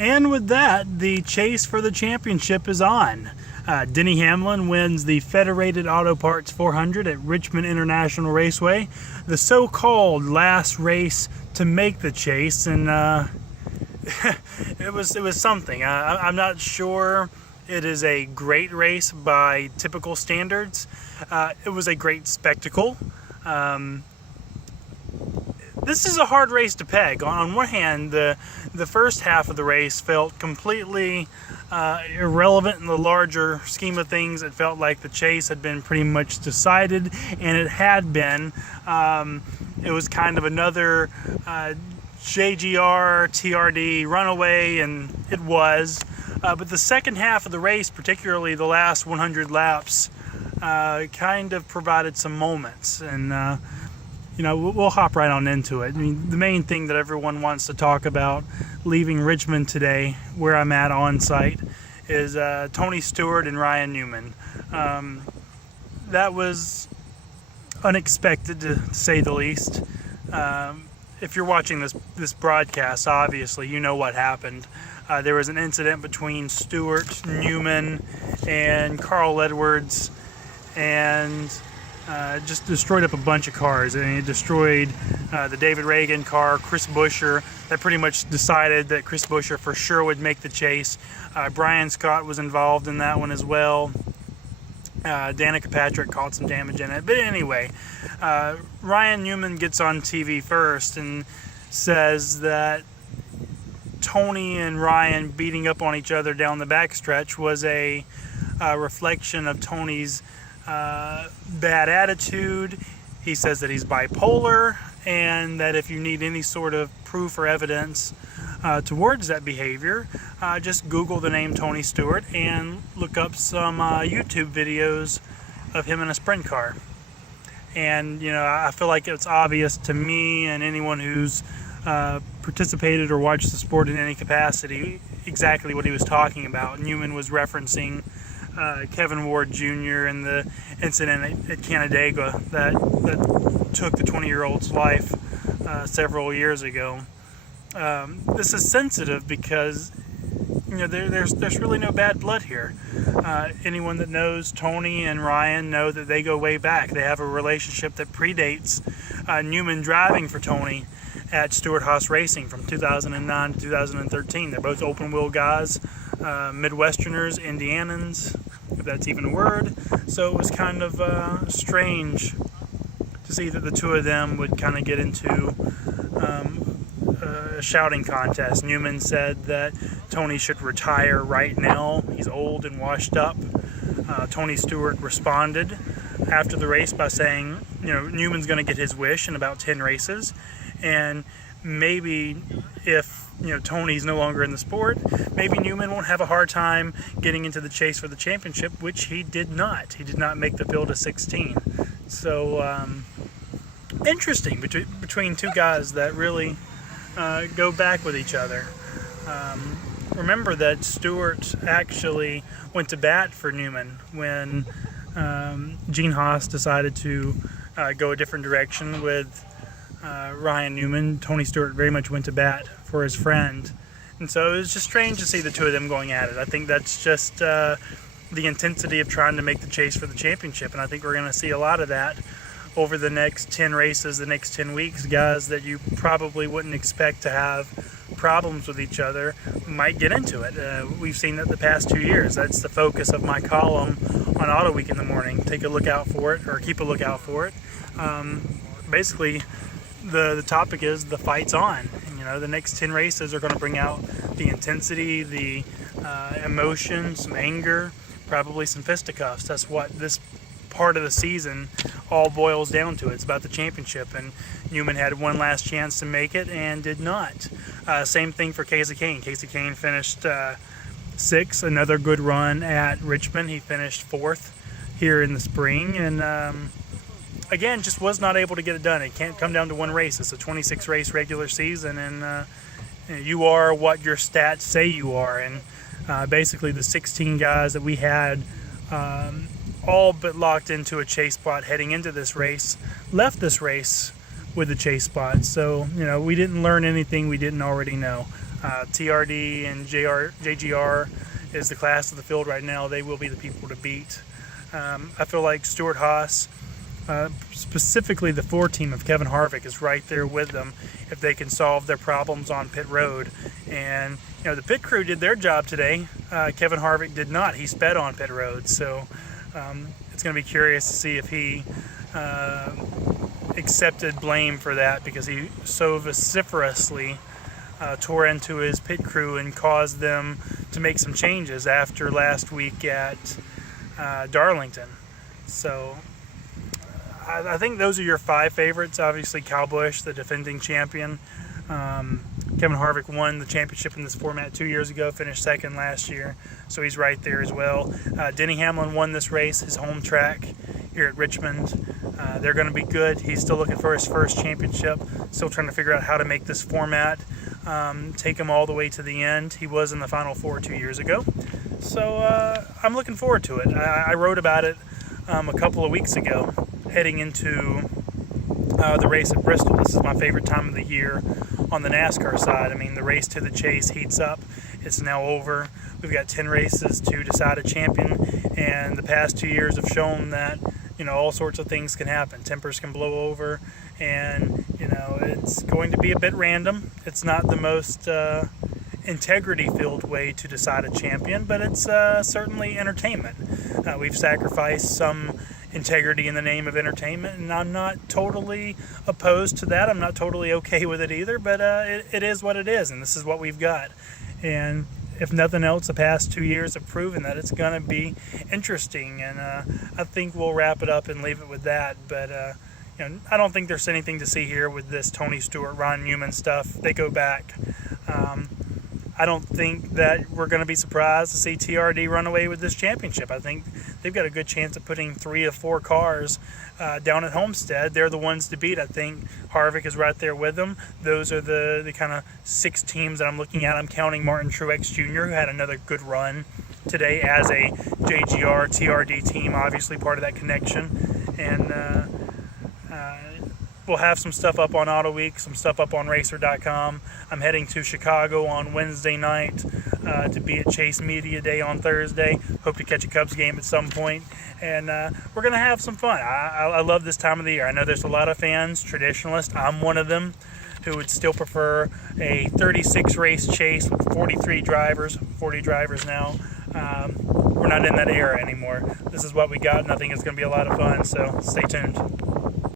And with that, the chase for the championship is on. Denny Hamlin wins the Federated Auto Parts 400 at Richmond International Raceway, the so-called last race to make the chase, and it was something. I'm not sure it is a great race by typical standards. It was a great spectacle. This is a hard race to peg. On one hand, the first half of the race felt completely irrelevant in the larger scheme of things. It felt like the chase had been pretty much decided, and it had been. It was kind of another JGR, TRD runaway, and it was. But the second half of the race, particularly the last 100 laps, kind of provided some moments, and we'll hop right on into it. I mean, the main thing that everyone wants to talk about leaving Richmond today, where I'm at on site, is Tony Stewart and Ryan Newman. That was unexpected, to say the least. If you're watching this broadcast, obviously you know what happened. There was an incident between Stewart, Newman, and Carl Edwards, and just destroyed up a bunch of cars. And it destroyed the David Reagan car, Chris Buescher. That pretty much decided that Chris Buescher for sure would make the chase. Brian Scott was involved in that one as well. Danica Patrick caught some damage in it. But anyway, Ryan Newman gets on TV first and says that Tony and Ryan beating up on each other down the backstretch was a reflection of Tony's bad attitude. He says that he's bipolar, and that if you need any sort of proof or evidence towards that behavior, just Google the name Tony Stewart and look up some YouTube videos of him in a sprint car. And I feel like it's obvious to me and anyone who's participated or watched the sport in any capacity exactly what he was talking about. Newman was referencing Kevin Ward Jr. and the incident at Canandaigua that took the 20-year-old's life several years ago. This is sensitive because there's really no bad blood here. Anyone that knows Tony and Ryan know that they go way back. They have a relationship that predates Newman driving for Tony at Stewart Haas Racing from 2009 to 2013. They're both open-wheel guys, Midwesterners, Indianans, if that's even a word. So it was kind of strange to see that the two of them would kind of get into a shouting contest. Newman said that Tony should retire right now. He's old and washed up. Tony Stewart responded after the race by saying, Newman's going to get his wish in about 10 races. And maybe if Tony's no longer in the sport, maybe Newman won't have a hard time getting into the chase for the championship, which he did not. He did not make the field of 16. So interesting between two guys that really go back with each other. Remember that Stewart actually went to bat for Newman when Gene Haas decided to go a different direction with Ryan Newman. Tony Stewart very much went to bat for his friend, and so it was just strange to see the two of them going at it. I think that's just the intensity of trying to make the chase for the championship, and I think we're going to see a lot of that over the next 10 races, the next 10 weeks. Guys that you probably wouldn't expect to have problems with each other might get into it. We've seen that the past 2 years. That's the focus of my column on Auto Week in the morning. Take a look out for it, or keep a lookout for it. Basically, the topic is the fight's on. The next 10 races are going to bring out the intensity, the emotion, some anger, probably some fisticuffs. That's what this part of the season all boils down to. It's about the championship, and Newman had one last chance to make it and did not. Same thing for Casey Kane. Casey Kane finished 6th, another good run at Richmond. He finished 4th here in the spring, and again, just was not able to get it done. It can't come down to one race. It's a 26-race regular season, and you are what your stats say you are. And basically the 16 guys that we had all but locked into a chase spot heading into this race left this race with the chase spot. So, we didn't learn anything we didn't already know. TRD and JGR is the class of the field right now. They will be the people to beat. I feel like Stuart Haas, specifically the 4 team of Kevin Harvick, is right there with them if they can solve their problems on pit road. And the pit crew did their job today. Kevin Harvick did not. He sped on pit road. So it's going to be curious to see if he accepted blame for that, because he so vociferously tore into his pit crew and caused them to make some changes after last week at Darlington. So I think those are your 5 favorites. Obviously, Kyle Busch, the defending champion. Kevin Harvick won the championship in this format 2 years ago, finished second last year, so he's right there as well. Denny Hamlin won this race, his home track here at Richmond. They're going to be good. He's still looking for his first championship, still trying to figure out how to make this format take him all the way to the end. He was in the Final Four 2 years ago, so I'm looking forward to it. I wrote about it a couple of weeks ago, heading into the race at Bristol. This is my favorite time of the year on the NASCAR side. I mean, the race to the chase heats up. It's now over. We've got 10 races to decide a champion, and the past 2 years have shown that all sorts of things can happen. Tempers can blow over, and it's going to be a bit random. It's not the most integrity-filled way to decide a champion, but it's certainly entertainment. We've sacrificed some integrity in the name of entertainment, and I'm not totally opposed to that. I'm not totally okay with it either, but it is what it is, and this is what we've got. And if nothing else, the past 2 years have proven that it's going to be interesting, and I think we'll wrap it up and leave it with that. But I don't think there's anything to see here with this Tony Stewart, Ron Newman stuff. They go back. I don't think that we're going to be surprised to see TRD run away with this championship. I think they've got a good chance of putting 3 or 4 cars down at Homestead. They're the ones to beat. I think Harvick is right there with them. Those are the kind of 6 teams that I'm looking at. I'm counting Martin Truex Jr., who had another good run today as a JGR TRD team, obviously part of that connection. And we'll have some stuff up on Auto Week, some stuff up on Racer.com. I'm heading to Chicago on Wednesday night to be at Chase Media Day on Thursday. Hope to catch a Cubs game at some point. And we're going to have some fun. I love this time of the year. I know there's a lot of fans, traditionalists. I'm one of them, who would still prefer a 36-race chase with 43 drivers, 40 drivers now. We're not in that era anymore. This is what we got, and I think it's going to be a lot of fun, so stay tuned.